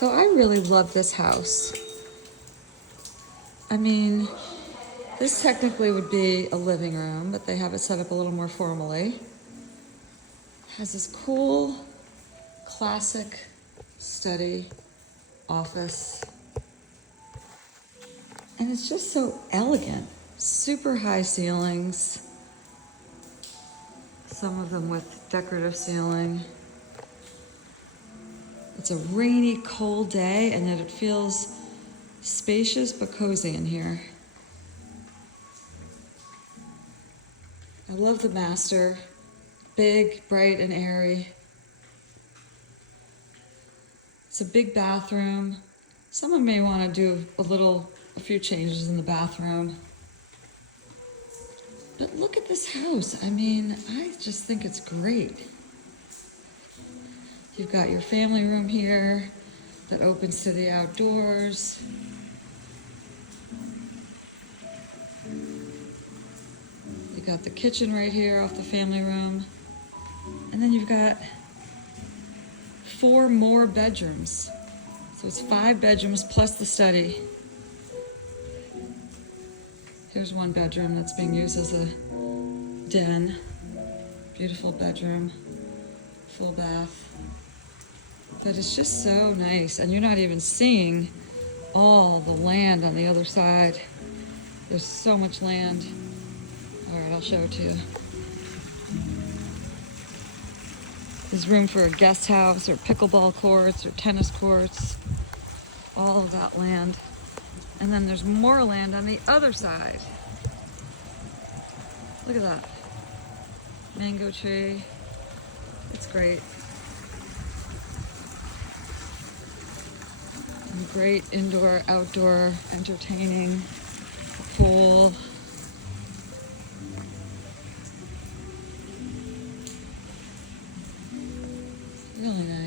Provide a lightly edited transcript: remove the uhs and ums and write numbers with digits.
So I really love this house. I mean, this technically would be a living room, but they have it set up a little more formally. Has this cool, classic study office. And it's just so elegant. Super high ceilings. Some of them with decorative ceiling. It's a rainy, cold day, and yet it feels spacious but cozy in here. I love the master. Big, bright, and airy. It's a big bathroom. Someone may want to do a few changes in the bathroom. But look at this house. I mean, I just think it's great. You've got your family room here that opens to the outdoors. You got the kitchen right here off the family room. And then you've got 4 more bedrooms. So it's 5 bedrooms plus the study. Here's one bedroom that's being used as a den. Beautiful bedroom, full bath. But it's just so nice, and you're not even seeing all the land on the other side. There's so much land. All right, I'll show it to you. There's room for a guest house or pickleball courts or tennis courts. All of that land. And then there's more land on the other side. Look at that. Mango tree. It's great. And great indoor, outdoor entertaining. Pool. Really nice.